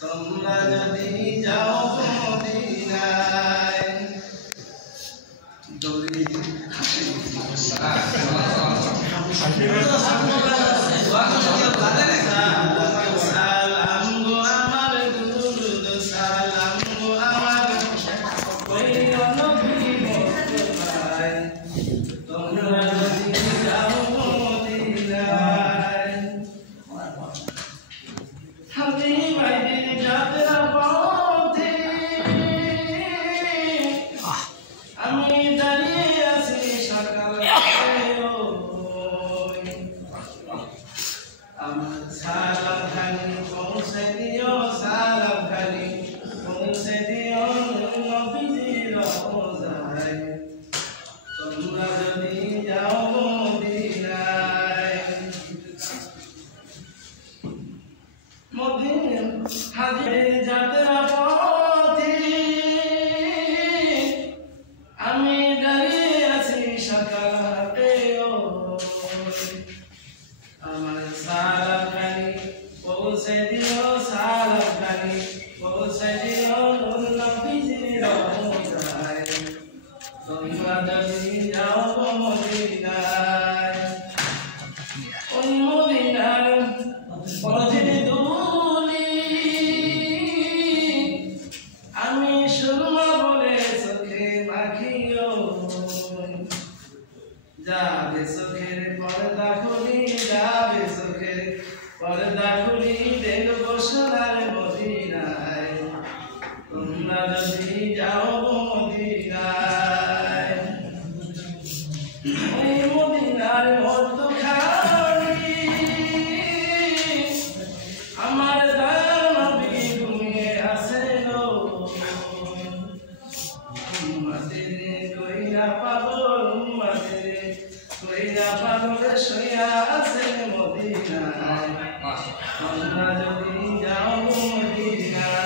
তোমরা যদি যাও মদিনায় দৌড়ি সালাম গো আমার দুরুদ সালাম গো আমার ওই নবী মোস্তফায় তোমরা যদি যাও মদিনায় হাবিব আইদিন যাত্রা পথে আমি দাঁড়িয়ে আছি সকালে আমার সালাম খানি পৌঁছে দিও সালাম খানি পৌঁছে দিও নবীজির রওজায় তোমরা যদি যাও মদিনায় মদিনা হাজির যাত্রা পথে আমি দাঁড়িয়ে আছি সকালে আমার সালাম খানি পৌঁছে দিও সালাম খানি পৌঁছে দিও নবীজির রওজায় তোমরা যদি যাও মদিনায় ওই মদিনার পথের ধুলি আমি সুরমা বলে চোখে মাখিও যাবে চোখের পর্দা খুলি যাবে চোখের পর্দা খুলি দেখবো সোনার মদিনায় তোমরা যদি যাও মদিনায় ওই মদিনার মধ্যখানি আমার দয়াল নবী ঘুমিয়ে আছেন উম্মতেরে কইরা পাগল উম্মতেরে কইরা পাগল শুইয়া আছেন মদিনায় তোমরা যদি যাও মদিনায়